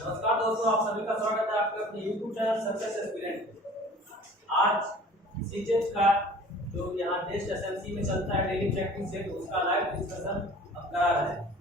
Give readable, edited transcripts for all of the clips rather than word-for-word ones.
नमस्कार दोस्तों, आप सभी का स्वागत है आपके अपने YouTube चैनल सक्सेस एस्पिरेंट। आज सीटेट का जो यहाँ टेस्ट एसएमसी में चलता है डेली प्रैक्टिस सेट, उसका लाइव डिस्कशन अब करा रहे हैं।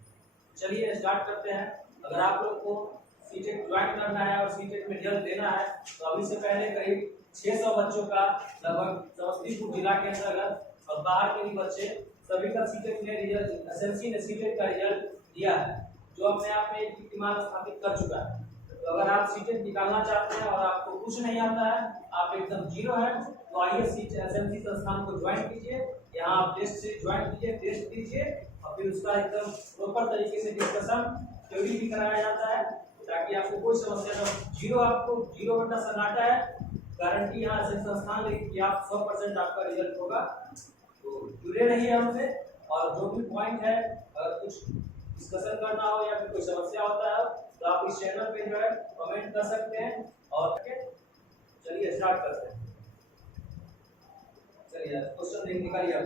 चलिए स्टार्ट करते हैं। अगर आप लोग को सीटेट ज्वाइन करना है और सीटेट में रिजल्ट देना है तो अभी से पहले करीब 600 बच्चों का लगभग समस्तीपुर जिला के अंतर्गत और बाहर के भी बच्चे सभी का सीटेट में रिजल्ट एसएमसी ने सीटेट का रिजल्ट दिया है, जो अपने आप में एक कीर्तिमान स्थापित कर चुका है। तो अगर आप सीटेट निकालना चाहते हैं और आपको कुछ नहीं आता है, आप एकदम जीरो है, तो आइए एसएमसी संस्थान को ज्वाइन कीजिए। यहाँ आप टेस्ट से ज्वाइन कीजिए, टेस्ट दीजिए और फिर उसका एकदम प्रॉपर तरीके से डिस्कशन थ्योरी भी कराया जाता है ताकि आपको कोई समस्या न। जीरो आपको 0 सन्नाटा है, गारंटी यहाँ से संस्थान लेगी कि आप 100% आपका रिजल्ट होगा। तो जुड़े रहिए हमसे और जो भी पॉइंट है, अगर कुछ डिस्कशन करना हो या फिर कोई समस्या होता है तो आप इस चैनल पे जो है कमेंट कर सकते हैं। और चलिए स्टार्ट करते हैं। चलिए क्वेश्चन निकालिए आप।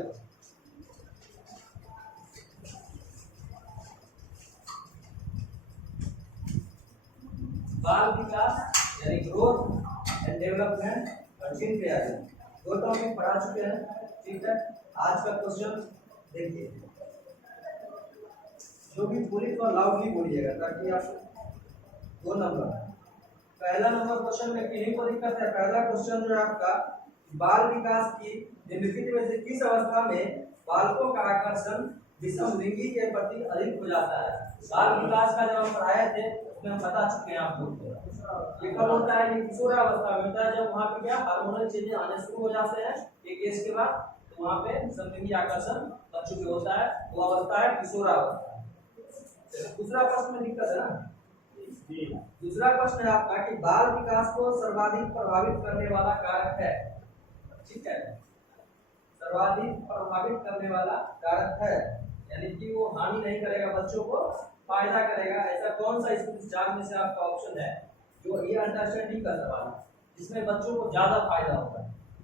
बाल विकास यानी ग्रोथ एंड डेवलपमेंट और जीन तैयारी, दो टॉपिक पढ़ा चुके हैं। ठीक है, आज का क्वेश्चन देखिए, जो भी बोली तो लाउडली बोलिएगा ताकि आप 2 नंबर। पहला नंबर क्वेश्चन में किन्हीं को दिक्कत है। पहला क्वेश्चन जो है आपका, बाल विकास की निम्नलिखित में से किस अवस्था में बालकों का आकर्षण विषम लिंगी के प्रति अधिक हो जाता है। बाल विकास का जब हम पढ़ाए थे उसमें हम बता चुके हैं आप लोग को। ये कब होता है? ये किशोरावस्था में होता है, जब वहाँ पे क्या हार्मोनल चेंजेस आने शुरू हो जाते हैं एक एज के बाद, तो वहाँ पे समलिंगी आकर्षण बच्चों में होता है। वो अवस्था है किशोरावस्था। दूसरा प्रश्न में दिक्कत है ना। दूसरा प्रश्न है आपका कि बाल विकास को सर्वाधिक प्रभावित करने वाला कारक है। ठीक है, सर्वाधिक प्रभावित करने वाला कारक है, यानी कि वो हानि नहीं करेगा, बच्चों को फायदा करेगा। ऐसा कौन सा इसमें 4 में से आपका ऑप्शन है जो ये अंडरस्टैंडिंग का सवाल है, जिसमें बच्चों को ज्यादा फायदा होगा?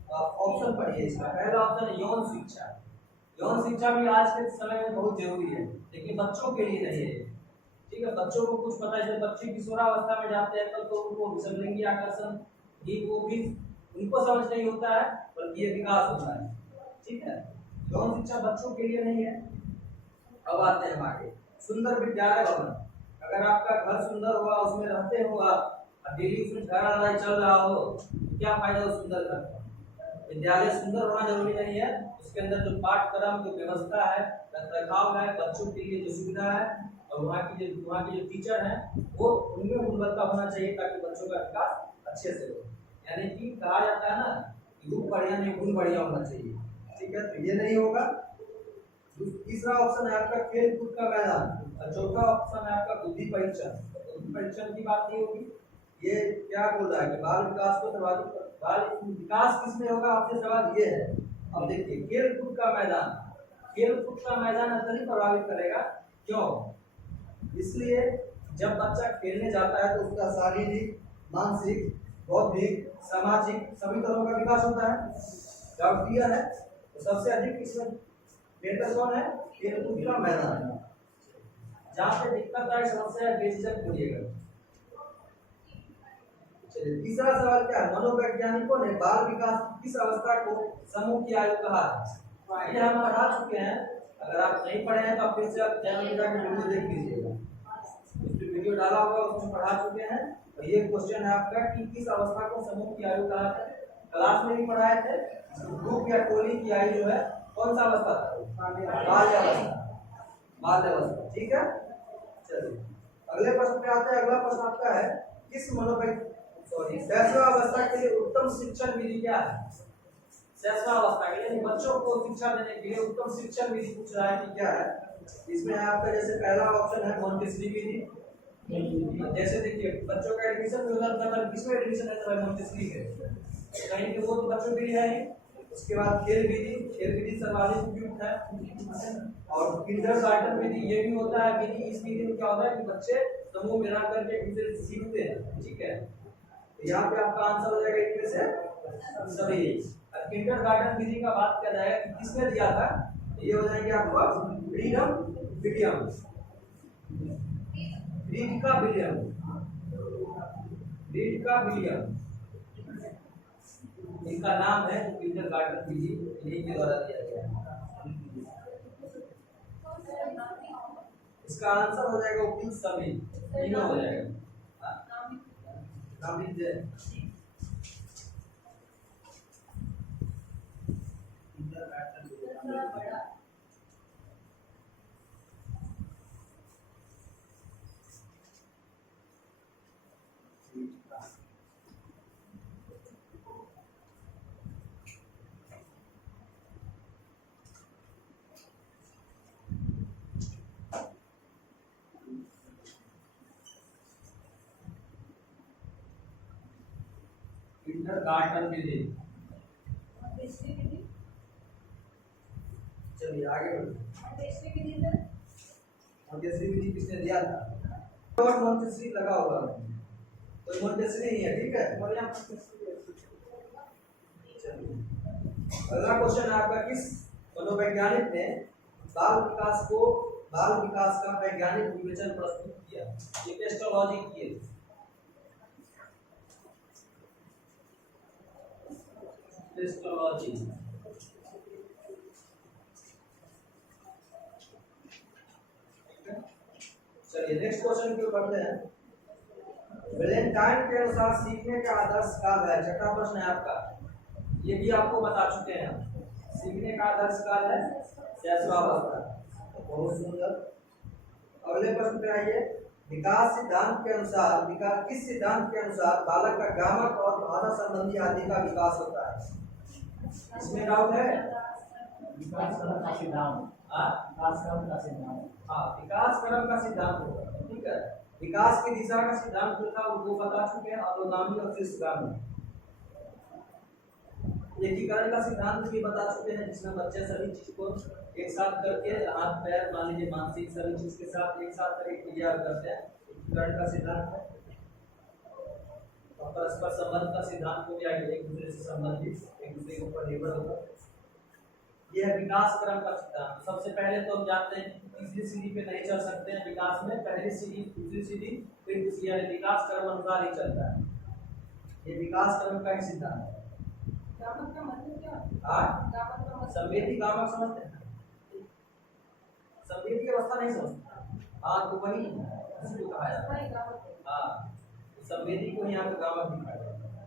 तो आप ऑप्शन पढ़िए। इसका पहला ऑप्शन है यौन शिक्षा। यौन शिक्षा भी आज के समय में बहुत जरूरी है, लेकिन बच्चों के लिए नहीं है। ठीक है, बच्चों को कुछ पता है, जब बच्चे किशोरावस्था में जाते हैं तो उनको विषमलिंगी आकर्षण भी वो भी उनको समझ नहीं होता है, बल्कि ये विकास होता है। ठीक है, यौन शिक्षा बच्चों के लिए नहीं है। अब आते हैं आगे, सुंदर विद्यालय भवन। अगर आपका घर सुंदर हुआ, उसमें रहते हो आप, डेली उसमें झगड़ा लड़ाई चल रहा हो, क्या फायदा उस सुंदर घर का? विद्यालय सुंदर होना जरूरी नहीं है, उसके अंदर जो पाठ्यक्रम, जो व्यवस्था है, रखरखाव है, बच्चों के लिए जो सुविधा है और वहाँ की जो टीचर हैं वो उनमें गुणवत्ता होना चाहिए ताकि बच्चों का विकास अच्छे से हो। यानी कि कहा जाता है ना, रूप बढ़िया नहीं गुण बढ़िया होना चाहिए। ठीक है, तो ये नहीं होगा। तीसरा ऑप्शन है आपका खेल कूद का मैदान और चौथा ऑप्शन है आपका बुद्धि परीक्षण। बुद्धि परीक्षण की बात नहीं होगी। ये क्या बोल रहा है कि बाल विकास को सर्वाधिक बाल विकास किसमें होगा, आपसे सवाल ये है। अब देखिए, खेल कूद का मैदान, खेल कूद का मैदान अत्यधिक प्रभावित करेगा। क्यों? इसलिए जब बच्चा खेलने जाता है तो उसका शारीरिक, मानसिक, बौद्धिक, सामाजिक सभी तरह का विकास होता है। डाउट क्लियर है? तो सबसे अधिक इसमें बेहतर कौन है? खेल कूद का मैदान। जहाँ पे दिक्कत आए, समस्या बेझिझक बोलिएगा। चलिए, तीसरा सवाल क्या है? मनोवैज्ञानिकों ने बाल विकास की किस अवस्था को समूह की आयु कहा है? ये हम पढ़ा चुके हैं। अगर आप नहीं पढ़े हैं तो आप फिर से आप चैनल में जाकर वीडियो देख लीजिएगा, उसमें वीडियो डाला होगा, उसमें पढ़ा चुके हैं। और ये क्वेश्चन है आपका कि किस अवस्था को समूह की आयु कहा है। क्लास में भी पढ़ाए थे। ग्रुप या टोली की आयु जो है कौन सा अवस्था था? बाल्यावस्था। ठीक है, चलिए अगले प्रश्न पे आते हैं। अगला प्रश्न आपका है, किस शैशवावस्था के लिए उत्तम शिक्षण विधि क्या है? शैशवावस्था के लिए बच्चों को शिक्षा देने के लिए उत्तम शिक्षण विधि पूछ रहा है कि क्या है। इसमें आपका जैसे पहला ऑप्शन है मॉन्टेसरी विधि। जैसे देखिए, बच्चों का एडमिशन भी होता है, किसमें एडमिशन है? मॉन्टेसरी के। कहीं के वो तो बच्चों के लिए है। उसके बाद खेल विधि, खेल विधि सर्वाधिक उपयुक्त है। और किंडरगार्टन विधि ये भी होता है विधि। इस विधि में क्या होता है कि बच्चे समूह में रह करके एक दूसरे से सीखते हैं। ठीक है, यहाँ पे आपका आंसर हो जाएगा इनमें से सभी। किंडरगार्टन विधि का बात किया जाएगा कि किसने दिया था, ये हो जाएगी आपका फ्रीडम विलियम, रीड का विलियम। रीड का विलियम, इनका नाम है जो किंडरगार्टन विधि इन्हीं के द्वारा दिया गया है। इसका आंसर हो जाएगा उकिल सभी, तीनों हो जाएगा। नामित किंडरगार्टन विधि। चलिए आगे बढ़ते। मोंटेसरी विधि किसने दिया था? और मोंटेसरी लगा हुआ है, कोई मोंटेसरी नहीं है, ठीक है। चलिए अगला क्वेश्चन आपका, किस मनोवैज्ञानिक ने बाल विकास का वैज्ञानिक विवेचन प्रस्तुत किया? ये टेस्टोलॉजी किए। टेस्टोलॉजी चलिए नेक्स्ट क्वेश्चन की ओर बढ़ते हैं। वैलेंटाइन के अनुसार सीखने का आदर्श काल है, छठा प्रश्न है आपका, ये भी आपको बता चुके हैं। सीखने का आदर्श काल है शैशवावस्था। बहुत सुंदर। अगले प्रश्न पे आइए। विकास सिद्धांत के अनुसार किस सिद्धांत के अनुसार बालक का गामक और भाषा संबंधी आदि का विकास होता है? इसमें डाउट है? विकास क्रम का सिद्धांत। हाँ, विकास क्रम का सिद्धांत होगा, ठीक है। विकास की दिशा का सिद्धांत जो था वो बता चुके हैं, अधोगामी और शीर्षगामी। एकीकरण का सिद्धांत भी बता चुके हैं, जिसमें बच्चे सभी चीज को एक साथ करके हाथ पैर मान लीजिए मानसिक सभी चीज के साथ एक साथ करके क्रिया करते हैं, एकीकरण का सिद्धांत है। और परस्पर संबंध का सिद्धांत को भी आगे एक दूसरे से संबंधित, एक दूसरे के ऊपर निर्भर होगा। यह है विकास क्रम का सिद्धांत। सबसे पहले तो हम जानते हैं तीसरी सीढ़ी पे नहीं चल सकते हैं विकास में, पहली सीढ़ी, दूसरी सीढ़ी, फिर दूसरी, यानी विकास क्रम अनुसार ही चलता है। ये विकास क्रम का ही सिद्धांत है। गामक का मतलब क्या है? संवेदी गामक समझते हैं? संवेदी अवस्था नहीं समझते? हाँ, तो वही उसको कहा जाता है। हाँ, संवेदी को यहाँ पे गामक दिखाया जाता है।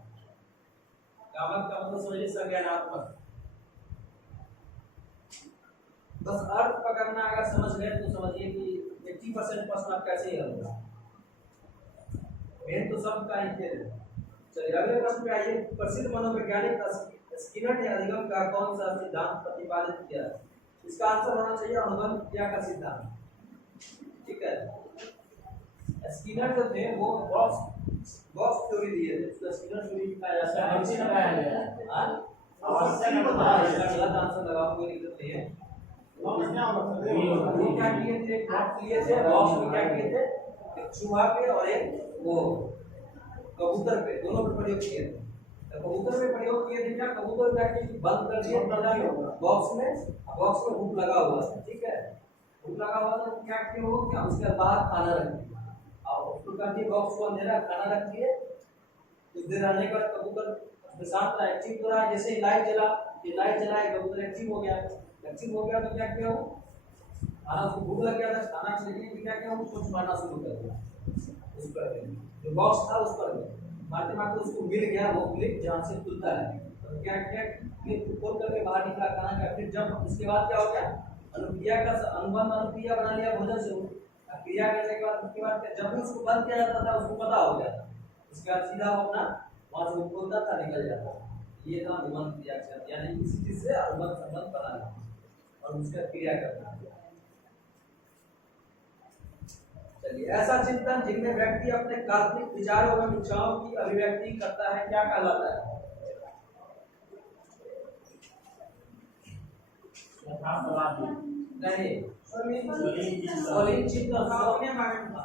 गामक का मतलब समझिए संज्ञानात्मक। बस अर्थ पकड़ना अगर समझ गए तो समझिए कि 80% प्रश्न आप कैसे ही हल होगा। मेन तो सबका ही खेल है। चलिए अगले प्रश्न पे आइए। प्रसिद्ध मनोवैज्ञानिक स्किनर ने अधिगम का कौन सा सिद्धांत प्रतिपादित किया? इसका आंसर होना चाहिए अनुबंध क्रिया का सिद्धांत, ठीक है। स्किनर जो थे वो बॉक्स थ्योरी दिए थे, उसका स्किनर थ्योरी लिखा जाता है। हमसे लगाया गया है। हां, आवश्यक बताया गलत आंसर लगाओ, कोई दिक्कत नहीं है। वो क्या किए थे? बॉक्स में क्या किए थे? एक चूहा पे और एक वो कबूतर पे, दोनों पे प्रयोग किए थे। कबूतर पे प्रयोग किए थे क्या? कबूतर क्या किए? बंद कर दिया बॉक्स में हुक लगा हुआ था, ठीक है। हुक लगा हुआ था तो क्या किए वो, क्या उसके बाहर खाना रख दिया और उसको कर दिए बॉक्स को अंधेरा, खाना रख दिए। कुछ देर रहने के बाद कबूतर शांत रहा, एक्टिव हो रहा है। जैसे ही लाइट जला, ये लाइट जलाए कबूतर एक्टिव हो गया। एक्टिव हो गया तो क्या किया वो, खाना उसको भूख लग गया था, खाना खरीदने के लिए क्या किया, उसको छुपाना शुरू कर दिया। उस पर जो बॉक्स था उस पर मारते मारते उसको मिल गया वो क्लिप जहाँ से खुलता है, तो क्या किया, क्लिप खोल करके बाहर निकला खाना का। फिर जब उसके बाद क्या हो गया, अनुक्रिया का अनुबंध अनुक्रिया बना लिया भोजन से। क्रिया करने के बाद उसके बाद जब भी उसको बंद किया जाता था उसको पता हो गया था, उसके बाद सीधा वो अपना वहाँ से खोलता था, निकल जाता था। ये था अनुबंध क्रिया, यानी किसी चीज से अनुबंध संबंध बनाना और उसका क्रिया करना। चलिए, ऐसा चिंतन जिनमें व्यक्ति अपने काल्पनिक विचारों एवं इच्छाओं की अभिव्यक्ति करता है क्या कहलाता है? नहीं, स्वलिंग चिंतन।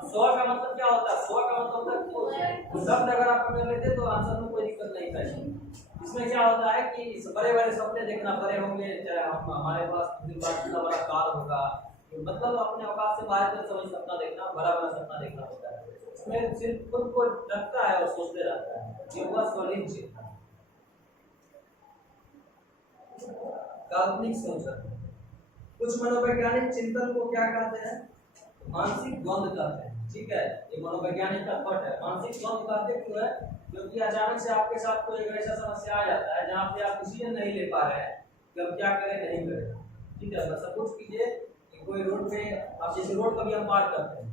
स्व का मतलब क्या होता है? स्व का मतलब होता है शब्द अगर आप पकड़ लेते तो आंसर में कोई दिक्कत नहीं था। इसमें क्या होता है कि बड़े बड़े सपने देखना, बड़े होंगे, चाहे हम हमारे पास कितना बड़ा कार होगा, मतलब अपने औकात से बाहर का समझ सपना देखना, बड़ा बड़ा सपना देखना होता है। उसमें सिर्फ खुद को रखता है और सोचते रहता है, ये हुआ स्वलिंग चिंतन। काल्पनिक सोच। कुछ मनोवैज्ञानिक चिंतन को क्या कहते हैं? मानसिक द्वंद कहते हैं। ठीक है, ये मनोवैज्ञानिक का थॉट है। मानसिक द्वंद कहते क्यों है? क्योंकि अचानक से आपके साथ कोई ऐसा समस्या आ जाता है जहाँ पे आप डिसीजन नहीं ले पा रहे हैं कि अब क्या करें नहीं करें। ठीक है, मतलब सपोज कीजिए कि कोई रोड पे, आप जैसे रोड कभी हम पार करते हैं,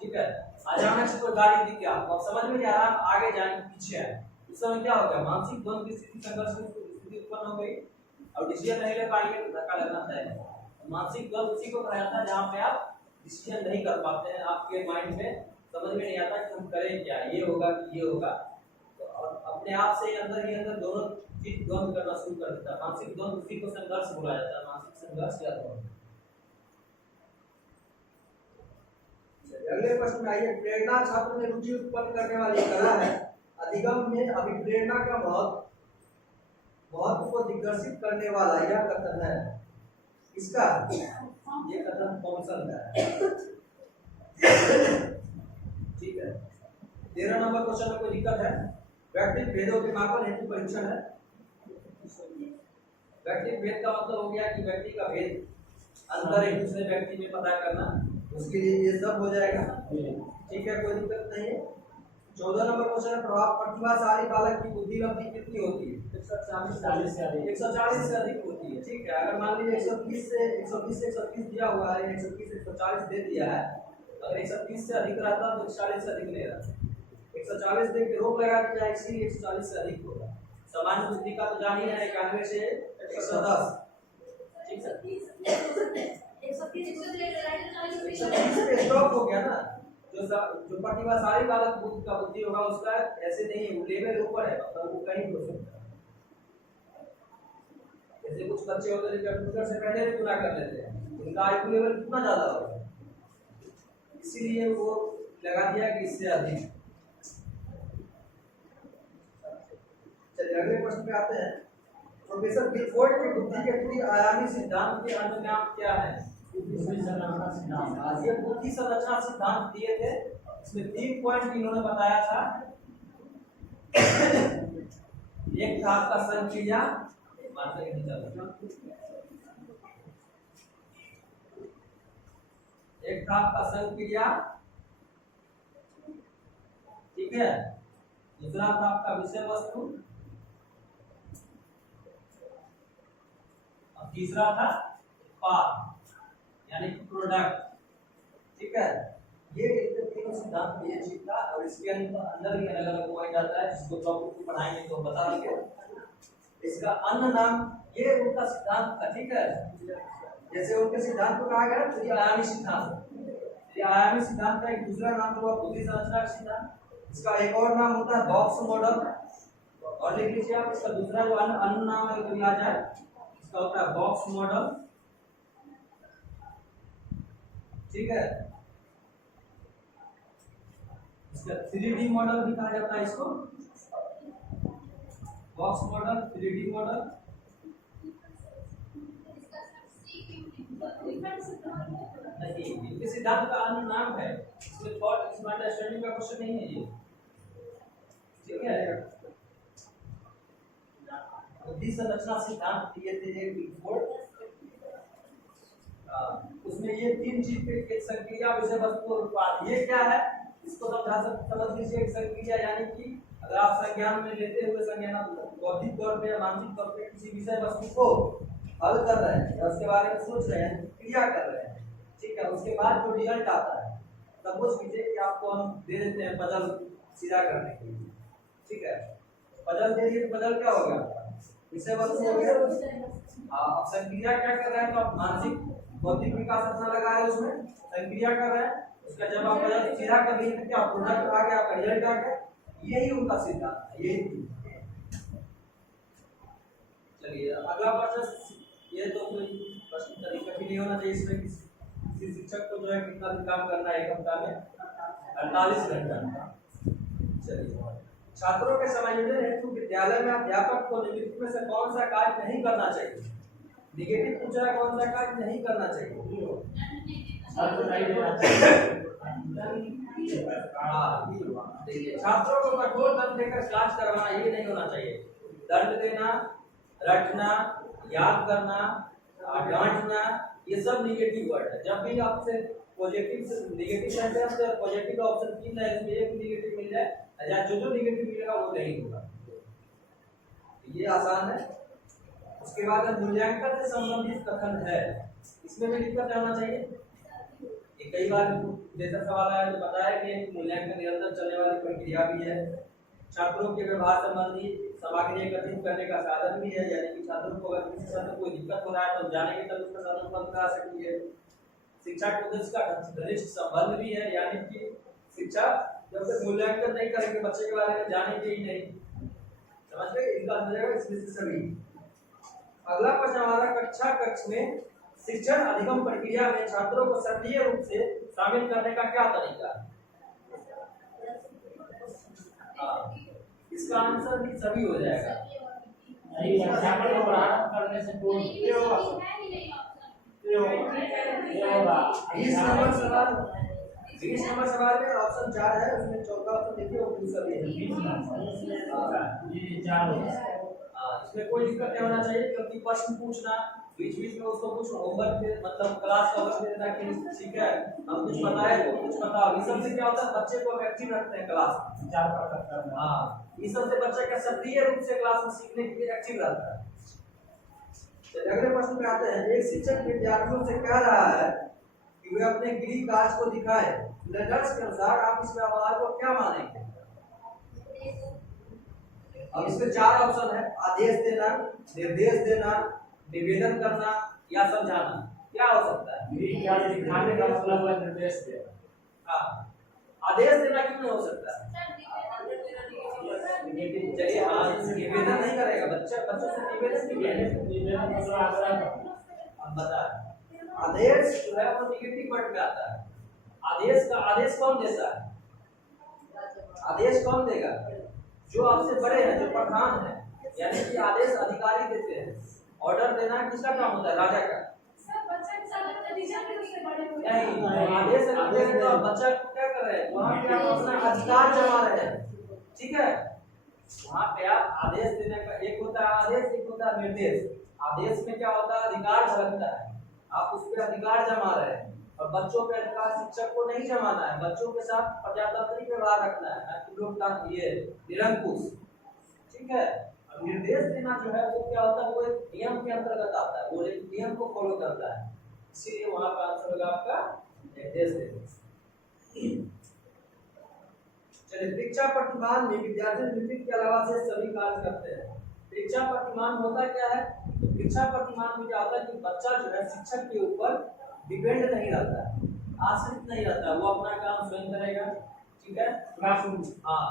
ठीक है, अचानक से कोई गाड़ी दिख गया, आप समझ में नहीं आ रहा आगे जाए पीछे आए, उस समय क्या हो गया? मानसिक द्वंद की स्थिति, संघर्ष की स्थिति उत्पन्न हो गई और डिसीजन नहीं ले पाएंगे तो धक्का लगना तय है। मानसिक द्वंद उसी को कहा जाता है जहाँ पे आप डिसीजन नहीं कर पाते हैं, आपके माइंड में समझ में नहीं आता कि हम करें क्या, ये होगा कि ये होगा, तो अपने आप से अंदर ही अंदर दोनों चीज द्वंद करना शुरू कर देता है। मानसिक द्वंद उसी को संघर्ष बोला जाता है, मानसिक संघर्ष या द्वंद। अगले प्रश्न में आइए, प्रेरणा छात्र में रुचि उत्पन्न करने वाली कला है। अधिगम में अभिप्रेरणा का महत्व को दिग्दर्शित करने वाला यह कथन है, इसका ये कथन थॉमसन का है। ठीक है, 13 नंबर क्वेश्चन में कोई दिक्कत है? व्यक्तित्व भेदों के मापन हेतु परीक्षण है। व्यक्तित्व भेद का मतलब हो गया कि व्यक्ति का भेद अंदर एक दूसरे व्यक्ति में पता करना, उसके लिए ये सब हो जाएगा। ठीक है, कोई दिक्कत नहीं है। 14 नंबर क्वेश्चन है, प्रतिभाशाली बालक की बुद्धि लब्धि कितनी होती है? 140 से अधिक होती है। ठीक है, अगर मान लीजिए 120 से 130 दिया हुआ है, 130 से 140 दे दिया है, अगर 130 से अधिक रहता तो 140 से अधिक नहीं रहता, 140 दे के रोक लगा दी जाए, इसलिए 140 से अधिक होगा। सामान्य बुद्धि का तो जान ही है 91 से 110। ठीक है, 130 स्टॉप हो गया ना। जो प्रतिभाशाली बालक का बुद्धि होगा उसका ऐसे नहीं है, वो लेवल ऊपर है, मतलब वो कहीं भी हो सकता है। जैसे कुछ बच्चे होते हैं कंप्यूटर से पहले भी पूरा कर लेते हैं, उनका आईक्यू लेवल कितना ज्यादा होगा, इसीलिए वो लगा दिया कि इससे अधिक। चलिए अगले प्रश्न पे आते हैं। प्रोफेसर गिलफोर्ड के बुद्धि के त्रि-आयामी सिद्धांत के अन्य नाम क्या है? ये बुद्धि संरचना सिद्धांत दिए थे, इसमें 3 पॉइंट इन्होंने बताया था। एक था आपका संक्रिया, एक था आपका संक्रिया, ठीक है, दूसरा था आपका विषय वस्तु, और तीसरा था उत्पाद यानी प्रोडक्ट। ठीक है, ये तीनों सिद्धांत ये चीज था, और इसके अंदर भी अलग अलग पॉइंट आता है जिसको टॉपिक को पढ़ाएंगे तो बता देंगे। इसका अन्य नाम ये उनका सिद्धांत था। ठीक है, जैसे उनके सिद्धांत को कहा गया त्रि-आयामी सिद्धांत। त्रि-आयामी सिद्धांत का एक दूसरा नाम हुआ बुद्धि संरचना का सिद्धांत। इसका एक और नाम होता है बॉक्स मॉडल, और लिख लीजिए आप इसका दूसरा जो अन्य नाम है तो आ जाए, इसका होता है बॉक्स मॉडल। ठीक है, इसका 3D मॉडल भी कहा जाता है, इसको बॉक्स मॉडल, 3D मॉडल। नहीं, इनके सिद्धांत का अन्य नाम है, इसमें थॉट इसमें अंडरस्टैंडिंग का क्वेश्चन नहीं है ये। ठीक है, बुद्धि संरचना सिद्धांत दिए थे गिलफोर्ड, उसमें ये 3 चीज पे, एक संक्रिया, विषय वस्तु और उत्पाद। ये क्या है इसको समझ लीजिए। एक संक्रिया यानी कि अगर आप संज्ञान में लेते हुए संज्ञान बौद्धिक तौर पे या मानसिक तौर पे किसी विषय वस्तु को हल कर रहे हैं या उसके बारे में सोच रहे हैं, क्रिया कर रहे हैं, ठीक है, उसके बाद जो रिजल्ट आता है, सपोज कीजिए कि आपको हम दे देते हैं पजल सीधा करने के लिए। ठीक है, पजल दे दिए, पजल क्या हो गया? विषय वस्तु हो गया। अब संक्रिया क्या कर रहे हैं? तो आप मानसिक बौद्धिक विकास अपना लगा रहे हैं, उसमें संक्रिया कर रहे हैं, उसका जब आप पजल सीधा कर दिए तो क्या प्रोडक्ट आ गया, आपका रिजल्ट आ गया। यही उनका सिद्धांत है, यही। चलिए अगला प्रश्न, ये तो कोई प्रश्न तरीका भी नहीं होना चाहिए इसमें। किसी शिक्षक को जो है कितना दिन काम करना है, 1 हफ्ता में 48 घंटा। चलिए, छात्रों के समायोजन हेतु विद्यालय में अध्यापक को निम्नलिखित में से कौन सा कार्य नहीं करना चाहिए? निगेटिव पूछा है, कौन सा कार्य नहीं करना चाहिए? देखिए, छात्रों को कठोर दंड देकर क्लास करवाना ये नहीं होना चाहिए। दंड देना, रटना, याद करना, डांटना, ये सब निगेटिव वर्ड है। जब भी आपसे पॉजिटिव नेगेटिव सेंटेंस और पॉजिटिव का ऑप्शन तीन है, इसमें एक नेगेटिव मिल जाए या जो नेगेटिव मिलेगा वो नहीं होगा। ये आसान है। उसके बाद मूल्यांकन से संबंधित कथन है, इसमें भी दिक्कत रहना चाहिए। कई बार जैसा सवाल आया तो बताया कि मूल्यांकन निरंतर चलने वाली प्रक्रिया भी है। छात्रों के व्यवहार संबंधी सामग्री एकत्रित करने का साधन भी है, यानी कि छात्रों को अगर किसी तरह कोई दिक्कत हो रहा है तो जानेंगे तब उसका साधन उपलब्ध करा सकती है। शिक्षा के उद्देश्य का घनिष्ठ संबंध भी है, यानी कि शिक्षा जब तक मूल्यांकन नहीं करेंगे बच्चे के बारे में जानेंगे ही नहीं। समझ गए? इनका समझेगा इसमें से सभी। अगला प्रश्न हमारा कक्षा कक्ष में शिक्षण अधिगम प्रक्रिया में छात्रों को सक्रिय रूप से शामिल करने का क्या तरीका है? इसका आंसर भी सभी हो जाएगा। नहीं, एग्जाम्पल को प्रारंभ करने से पूर्व ये होगा। 20 नंबर सवाल में ऑप्शन 4 है, उसमें चौथा ऑप्शन देखिए वो सभी है। इसमें कोई दिक्कत नहीं होना चाहिए, क्योंकि प्रश्न पूछना बीच बीच में उसको कुछ होमवर्क दे, मतलब क्लास का वर्क देना कि ठीक है हम कुछ बताए तो कुछ बताओ। ये सब से क्या होता है, बच्चे को एक्टिव रखते हैं क्लास में। हाँ, ये सब से बच्चा क्या सक्रिय रूप से क्लास में सीखने के लिए एक्टिव रहता है। तो अगले प्रश्न पे आते हैं। एक शिक्षक विद्यार्थियों से कह रहा है कि वे अपने गृह कार्य को दिखाए। लेटर्स के अनुसार आप इस व्यवहार को क्या मानेंगे? अब इसमें 4 ऑप्शन है, आदेश देना, निर्देश देना, निवेदन करना या समझाना। क्या हो सकता है? दिखाने का मतलब है निर्देश देना। हाँ, आदेश देना क्यों नहीं हो सकता? चलिए हाँ, निवेदन नहीं करेगा बच्चा, बच्चों से निवेदन अब बता। आदेश जो है वो निगेटिव वर्ड में आता है। आदेश कौन देता है? आदेश कौन देगा? जो आपसे बड़े हैं, जो प्रधान है, यानी कि आदेश अधिकारी देते हैं। ऑर्डर देना किसका काम होता है? राजा का। नहीं, आदेश अधिकारी तो बच्चा क्या कर रहे हैं, वहाँ पे आप अपना अधिकार जमा रहे हैं। ठीक है, वहाँ पे आप आदेश देने का एक होता है आदेश, एक होता है निर्देश। आदेश में क्या होता है, अधिकार झलकता है, आप उस पर अधिकार जमा रहे हैं। और बच्चों पे अधिकार शिक्षक को नहीं जमाना है, बच्चों के साथ प्रजातांत्रिक व्यवहार रखना है, लोकतांत्रिक ये निरंकुश। ठीक है, अब निर्देश देना जो है वो क्या होता है, वो एक नियम के अंतर्गत आता है, वो एक नियम को फॉलो करता है, इसीलिए वहां का आंसर होगा आपका निर्देश देना। चलिए, परीक्षा प्रतिमान में विद्यार्थी लिखित के अलावा से सभी कार्य करते हैं। परीक्षा प्रतिमान होता क्या है? तो परीक्षा प्रतिमान में क्या होता है कि बच्चा जो है शिक्षक के ऊपर डिपेंड नहीं रहता है, आश्रित नहीं रहता है, वो अपना काम स्वयं करेगा। ठीक है, क्लासरूम, हाँ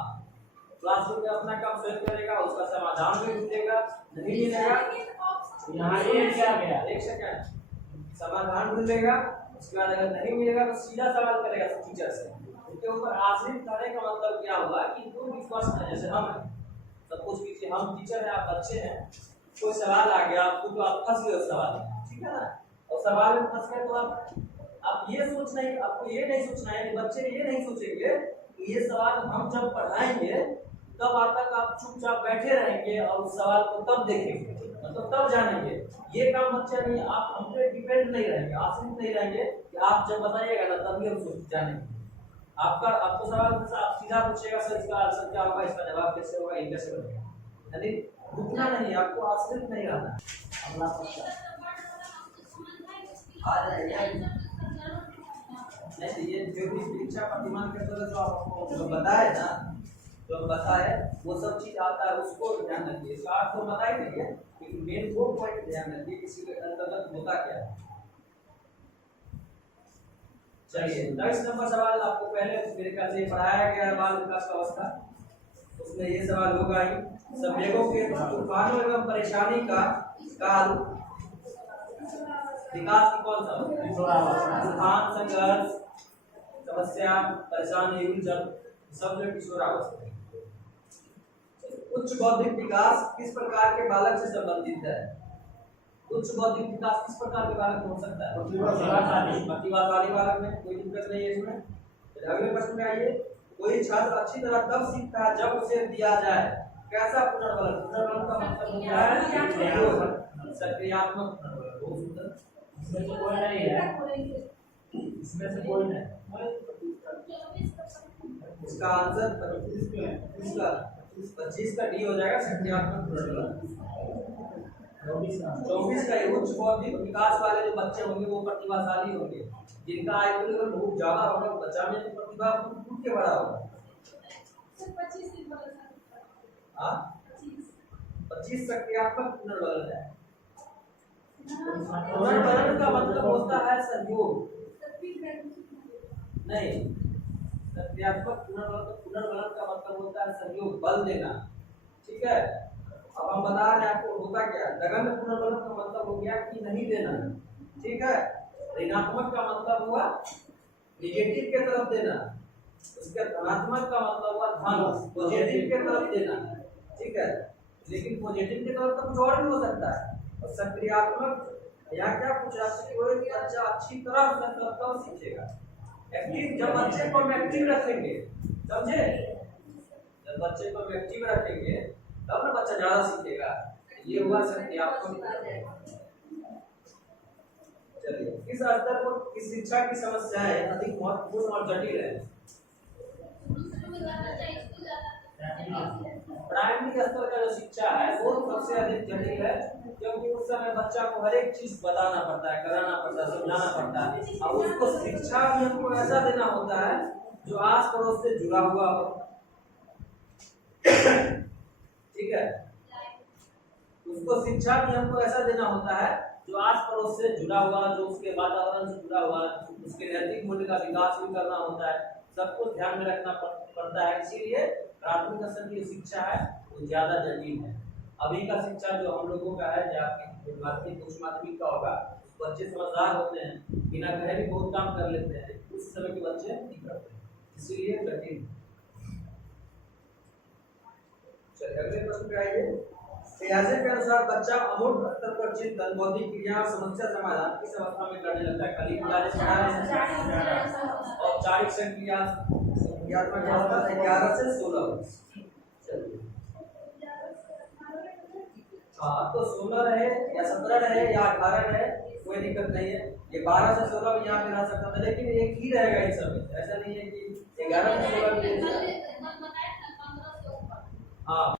क्लासरूम में अपना काम स्वयं करेगा, उसका समाधान भी ढूंढेगा, नहीं मिलेगा यहाँ एक क्या गया, एक सेकंड, समाधान ढूंढेगा, उसके बाद अगर नहीं मिलेगा तो सीधा सवाल करेगा टीचर से। उसके ऊपर आश्रित करने का मतलब क्या हुआ कि कोई विश्वास है, जैसे हम हैं, सब कुछ कीजिए, हम टीचर हैं, आप बच्चे हैं, कोई सवाल आ गया आपको तो आप फंस गए उस सवाल में। ठीक है ना, और सवाल में फंस गए तो आप ये सोच नहीं, आपको ये नहीं सोचना है, बच्चे ये नहीं सोचेंगे कि ये सवाल हम जब पढ़ाएंगे तब आज तक आप चुपचाप बैठे रहेंगे और उस सवाल को तब देखेंगे, मतलब तब जानेंगे। ये काम बच्चा नहीं, आप हम पे डिपेंड नहीं रहेंगे, आश्रित नहीं रहेंगे कि आप जब बताइएगा ना तभी हम सोच जानेंगे। आपको सवाल आप सीधा पूछेगा, सर इसका आंसर क्या होगा, इसका जवाब कैसे होगा, ये कैसे बनेगा, यानी रुकना नहीं, आपको आश्रित नहीं रहना। अगला प्रश्न आ जाएगा। नहीं, ये जो भी परीक्षा प्रतिमान के तरह जो आपको जो बताए ना, जो बताए वो सब चीज आता है, उसको ध्यान रखिए। इसका अर्थ तो बता ही नहीं है, लेकिन मेन वो पॉइंट ध्यान रखिए किसी के अंतर्गत होता क्या है। चलिए, 22 नंबर सवाल आपको पहले मेरे ख्याल से पढ़ाया गया है, बाल विकास का अवस्था, उसमें ये सवाल होगा ही। संवेगों के तूफानों एवं परेशानी का काल विकास की कौन सा तूफान, संघर्ष, समस्या, परेशानी, उलझन, सब जो किशोरावस्था। उच्च बौद्धिक विकास किस प्रकार के बालक से संबंधित है? उच्च बौद्धिक विकास किस प्रकार के बालक में हो सकता है? प्रतिभाशाली बालक में, कोई दिक्कत नहीं है इसमें। अगले प्रश्न में आइए। कोई छात्र अच्छी तरह तब सीखता है जब उसे दिया जाए कैसा पुनर्बलन। पुनर्बलन का मतलब होता है सक्रियात्मक पुनर्बलन। बहुत सुंदर। इसमें से कोई नहीं है, इसमें से कोई नहीं। इसका आंसर 25 का डी हो जाएगा सक्रियात्मक पुनर्बलन। 24 का उच्च बौद्धिक विकास वाले जो बच्चे होंगे वो प्रतिभाशाली होंगे, जिनका आईक्यू लेवल बहुत ज्यादा होगा, बच्चा में प्रतिभा फूट के बड़ा होगा। 25 सक्रियात्मक पुनर्बलन है। पुनर्बलन का मतलब होता है सहयोग, नहीं सक्रियात्मक पुनर्बलन का मतलब होता है सहयोग, बल देना। ठीक है, अब हम बता रहे हैं आपको होता क्या है। नगण्य पुनर्बलन का मतलब हो गया कि नहीं देना। ठीक है, ऋणात्मक का मतलब हुआ निगेटिव के तरफ देना, उसके धनात्मक का मतलब हुआ धन पॉजिटिव के तरफ देना। ठीक है, लेकिन पॉजिटिव की तरफ तो कुछ और भी हो सकता है। और सक्रियात्मक यहाँ क्या पूछ रहा है कि वो बच्चा अच्छी तरह से तब सीखेगा। एक्टिव, जब बच्चे को हम एक्टिव रखेंगे, समझे, जब बच्चे को हम एक्टिव रखेंगे तब ना बच्चा ज्यादा सीखेगा। ये हुआ सक्रियात्मक। चलिए, किस स्तर पर किस शिक्षा की समस्याएं अधिक महत्वपूर्ण और जटिल है। प्राइमरी स्तर का जो शिक्षा है वो सबसे अधिक जटिल है, क्योंकि उस समय बच्चा को हर एक चीज बताना पड़ता है, कराना पड़ता है, समझाना पड़ता है। और उसको शिक्षा भी हमको ऐसा देना होता है जो आस पड़ोस से जुड़ा हुआ हो। ठीक है, उसको शिक्षा भी हमको ऐसा देना होता है जो आस पड़ोस से जुड़ा हुआ, जो उसके वातावरण से जुड़ा हुआ, उसके नैतिक मूल्य का विकास भी करना होता है, सबको ध्यान में रखना पड़ता है। इसीलिए प्राथमिक स्तर की शिक्षा है वो ज्यादा जटिल है। अभी का शिक्षा जो हम लोगों का है, जो आपकी माध्यमिक उच्च माध्यमिक का होगा, बच्चे समझदार होते हैं, बिना कहे भी बहुत काम कर लेते हैं। उस समय के बच्चे नहीं करते, इसीलिए जटिल। चलिए अगले प्रश्न पे आइए। पियाजे के अनुसार बच्चा अमूर्त स्तर पर चिंतन, बौद्धिक क्रिया और समस्या समाधान किस अवस्था में करने लगता है। खाली पियाजे पढ़ा रहे हैं। औपचारिक संक्रिया क्रियात्मक अवस्था 11 से 16। चलिए, हाँ तो 16 रहे या 17 रहे या 18 रहे कोई दिक्कत नहीं है। ये 12 से 16 भी यहाँ पे रह सकता था, लेकिन एक ही रहेगा इस समय। ऐसा नहीं है कि 11 से 16 भी। हाँ